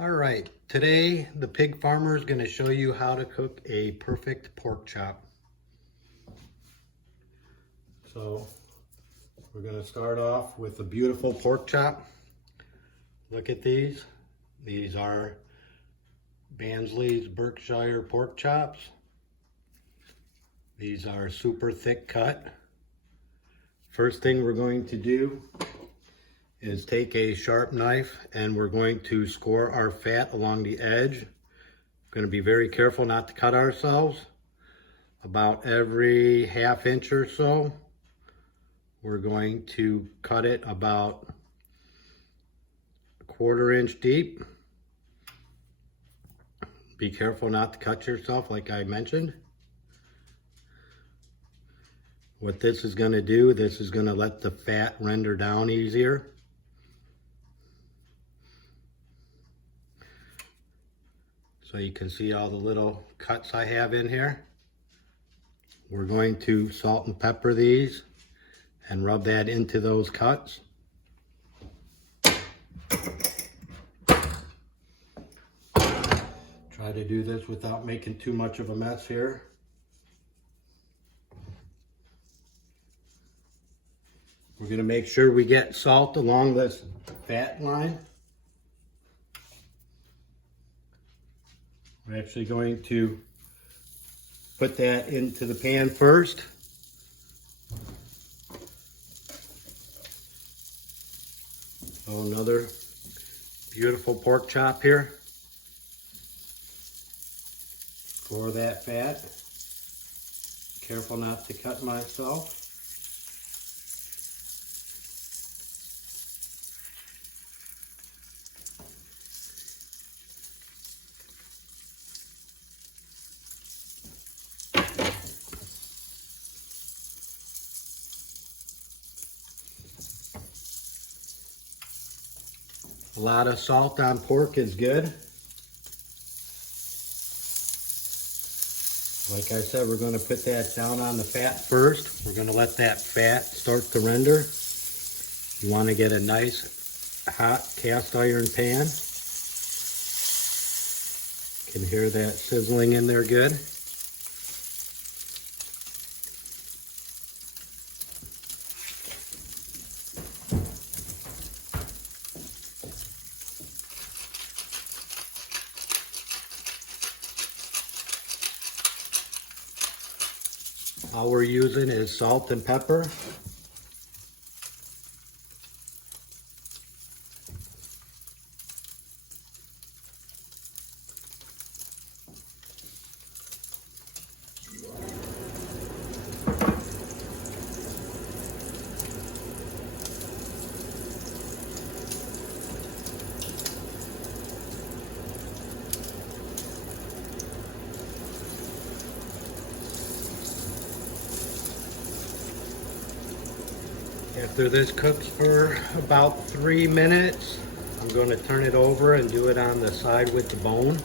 All right, today the pig farmer is going to show you how to cook a perfect pork chop. So we're going to start off with a beautiful pork chop. Look at these. These are Bansley's Berkshire Pork Chops. These are super thick cut. First thing we're going to do is take a sharp knife and we're going to score our fat along the edge. We're going to be very careful not to cut ourselves. About every ½ inch or so, we're going to cut it about a ½ inch deep. Be careful not to cut yourself like I mentioned. What this is going to do, this is going to let the fat render down easier. So you can see all the little cuts I have in here. We're going to salt and pepper these and rub that into those cuts. Try to do this without making too much of a mess here. We're going to make sure we get salt along this fat line. We're actually going to put that into the pan first. So another beautiful pork chop here. For that fat. Careful not to cut myself. A lot of salt on pork is good. Like I said, we're going to put that down on the fat first. We're going to let that fat start to render. You want to get a nice hot cast iron pan. You can hear that sizzling in there good. All we're using is salt and pepper. After this cooks for about 3 minutes, I'm going to turn it over and do it on the side with the bone.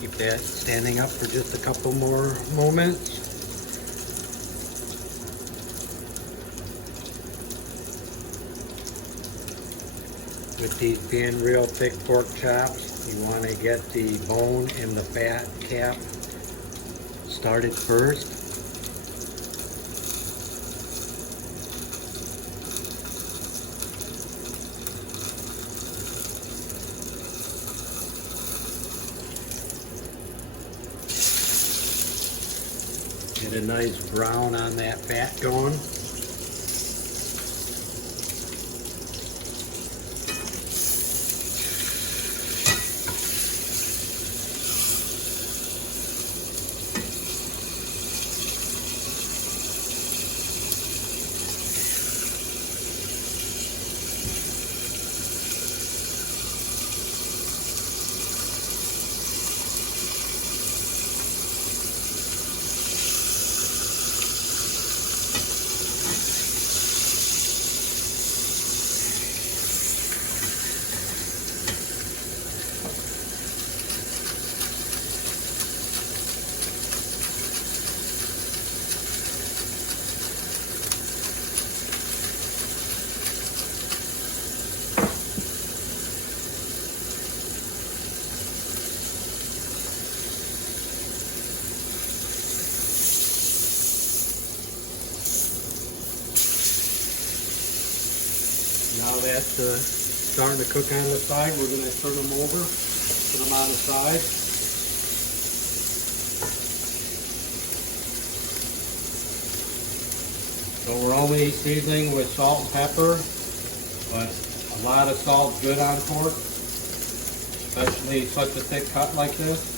Keep that standing up for just a couple more moments. With these being real thick pork chops, you want to get the bone and the fat cap started first. Get a nice brown on that fat going. Now that's starting to cook on the side. We're going to turn them over, put them on the side. So we're only seasoning with salt and pepper, but a lot of salt's good on pork, especially such a thick cut like this.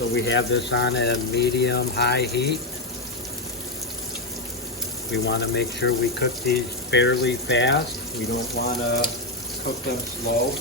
So we have this on a medium-high heat. We want to make sure we cook these fairly fast. We don't want to cook them slow.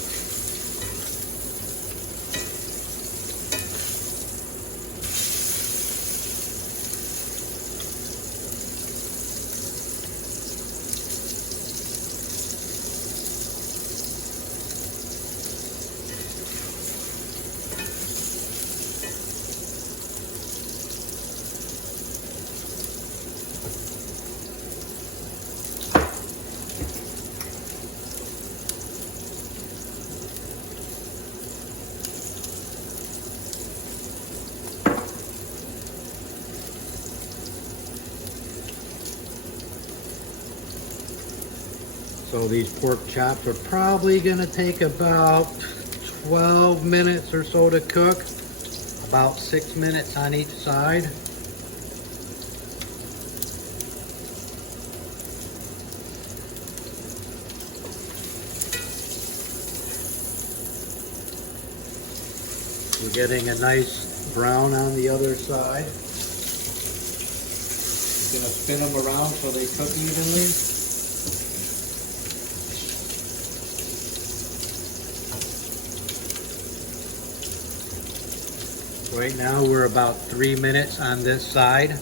So these pork chops are probably going to take about 12 minutes or so to cook, about 6 minutes on each side. We're getting a nice brown on the other side. We're going to spin them around so they cook evenly. Right now we're about 3 minutes on this side.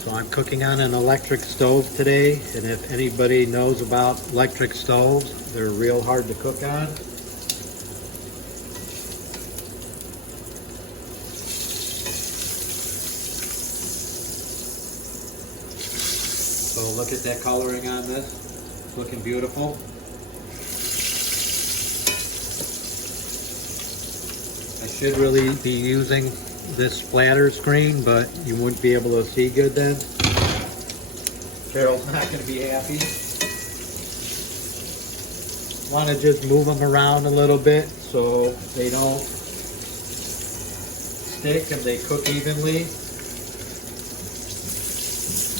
So I'm cooking on an electric stove today, and if anybody knows about electric stoves, they're real hard to cook on. So look at that coloring on this. It's looking beautiful. I should really be using this splatter screen, but you wouldn't be able to see good then. Carol's not going to be happy. Want to just move them around a little bit so they don't stick and they cook evenly.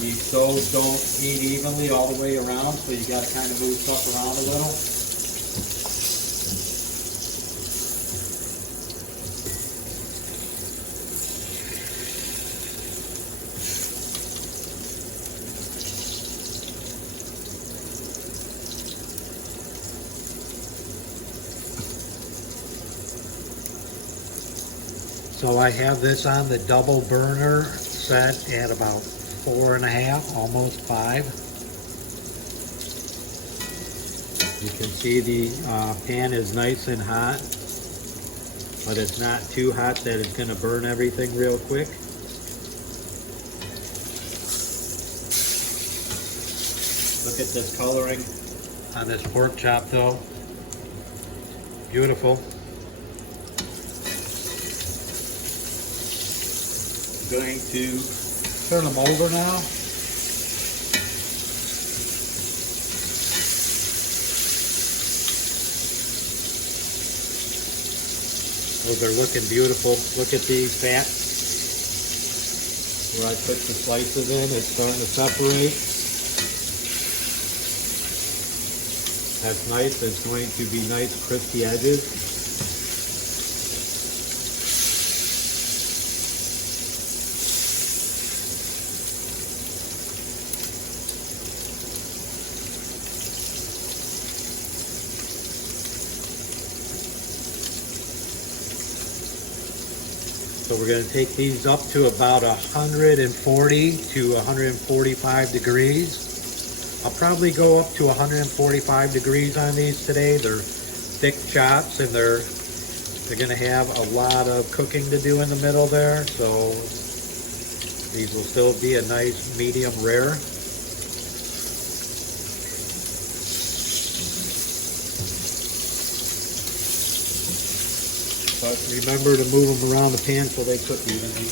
These stoves don't heat evenly all the way around, so you got to kind of move stuff around a little. So I have this on the double burner set at about 4.5, almost 5. You can see the pan is nice and hot, but it's not too hot that it's going to burn everything real quick. Look at this coloring on this pork chop though. Beautiful. I'm going to turn them over now. Those are looking beautiful. Look at these fats. Where I put the slices in, it's starting to separate. That's nice. It's going to be nice crispy edges. So we're going to take these up to about 140 to 145 degrees. I'll probably go up to 145 degrees on these today. They're thick chops and they're going to have a lot of cooking to do in the middle there. So these will still be a nice medium rare. But remember to move them around the pan so they cook evenly.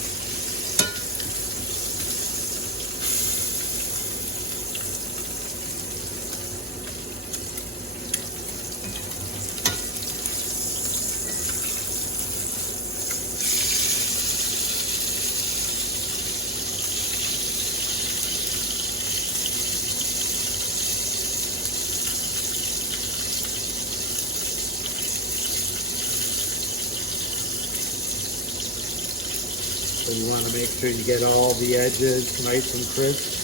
So you want to make sure you get all the edges nice and crisp.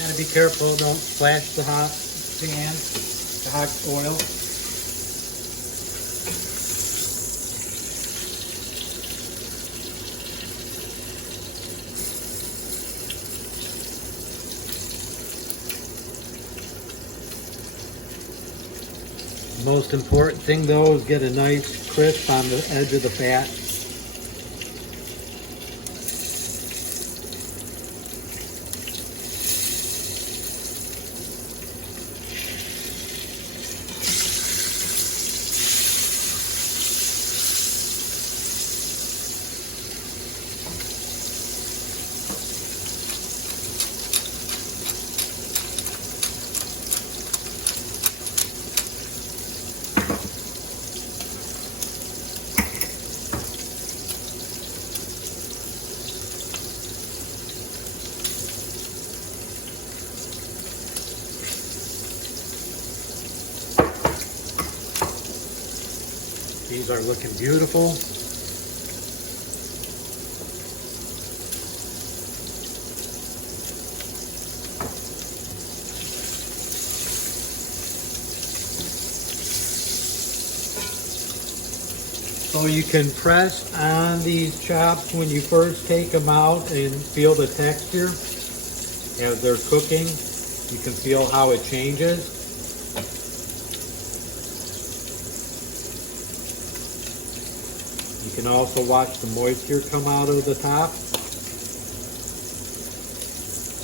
Gotta be careful, don't splash the hot pan, the hot oil. The most important thing though is get a nice crisp on the edge of the fat. These are looking beautiful. So you can press on these chops when you first take them out and feel the texture as they're cooking. You can feel how it changes. You can also watch the moisture come out of the top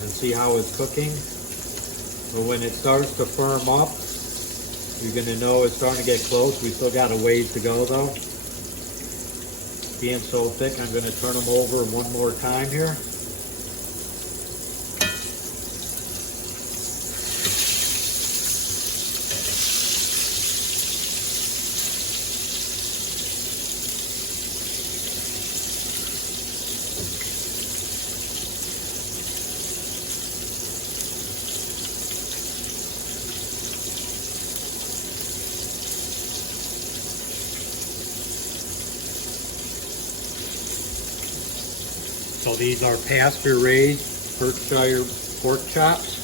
and see how it's cooking. But when it starts to firm up, you're going to know it's starting to get close. We still got a ways to go though. Being so thick, I'm going to turn them over one more time here. So these are pasture-raised Berkshire Pork Chops.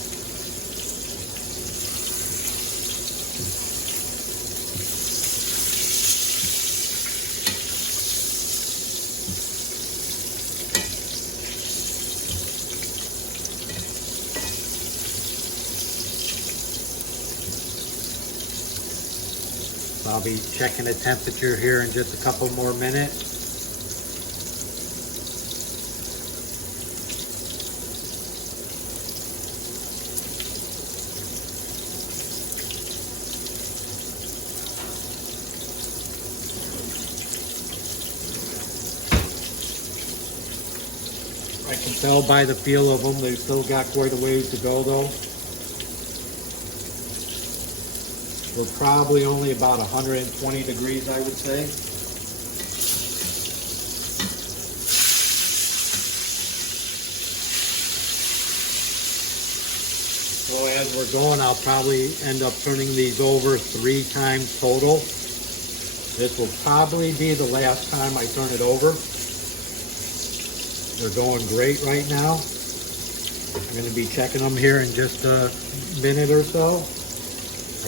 I'll be checking the temperature here in just a couple more minutes. I can tell by the feel of them, they've still got quite a ways to go though. We're probably only about 120 degrees, I would say. So as we're going, I'll probably end up turning these over 3 times total. This will probably be the last time I turn it over. They're going great right now. I'm going to be checking them here in just a minute or so.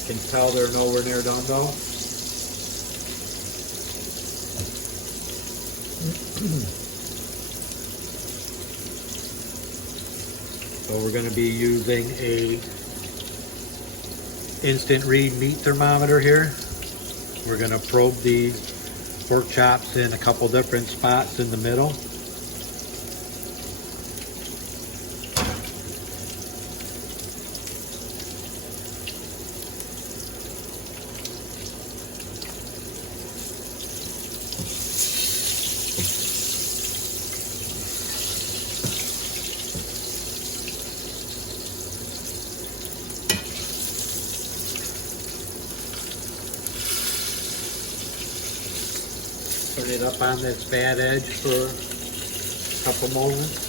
I can tell they're nowhere near done though. So we're going to be using a instant read meat thermometer here. We're going to probe these pork chops in a couple different spots in the middle. Turn it up on this fat edge for a couple moments.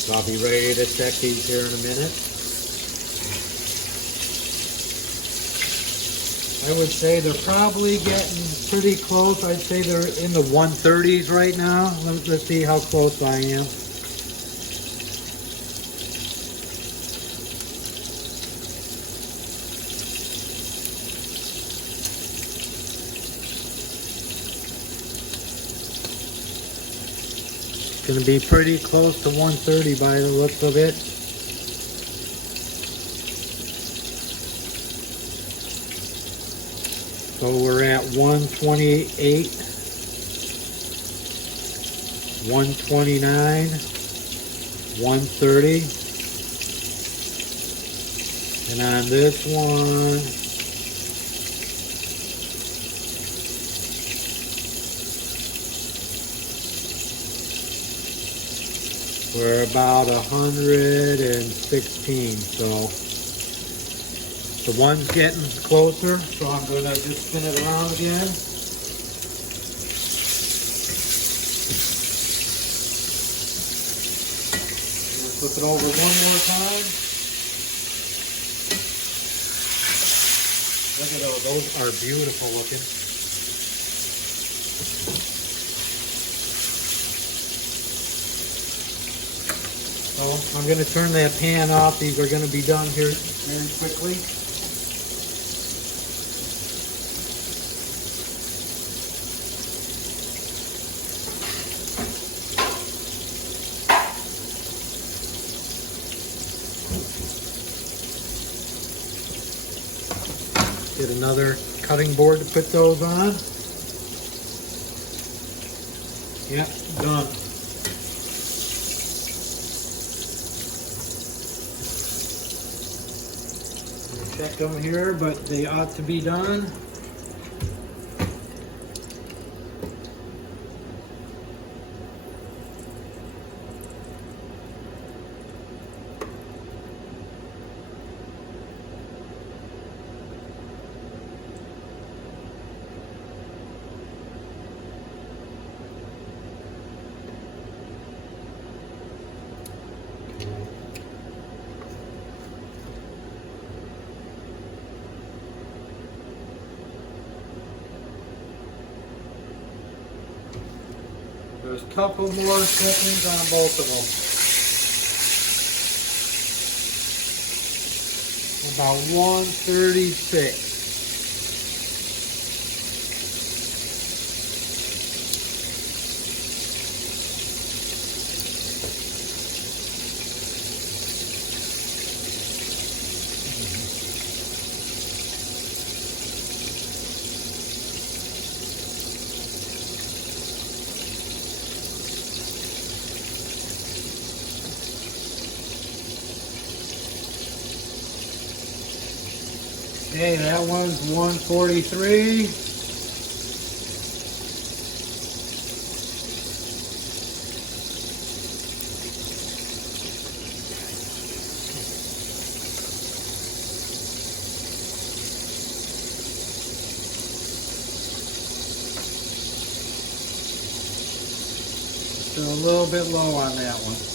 So I'll be ready to check these here in a minute. I would say they're probably getting pretty close. I'd say they're in the 130s right now. Let's see how close I am. Going to be pretty close to 130 by the looks of it. So we're at 128, 129, 130. And on this one, we're about 116, so the one's getting closer, so I'm going to just spin it around again. Flip it over one more time. Look at those are beautiful looking. So I'm going to turn that pan off. These are going to be done here very quickly. Get another cutting board to put those on. Yep, done. Check them here, but they ought to be done. There's a couple more seconds on both of them. About 136. Okay, that one's 143. So a little bit low on that one.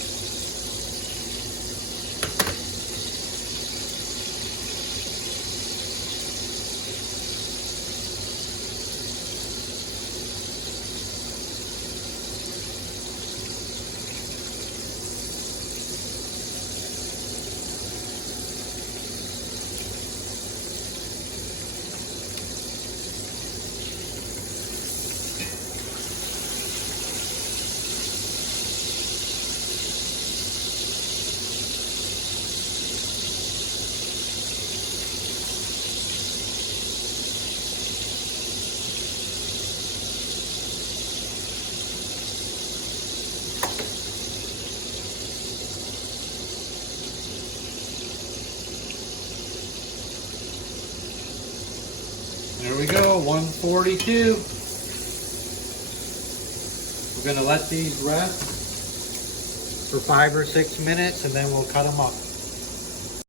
There we go, 142. We're going to let these rest for 5 or 6 minutes and then we'll cut them up.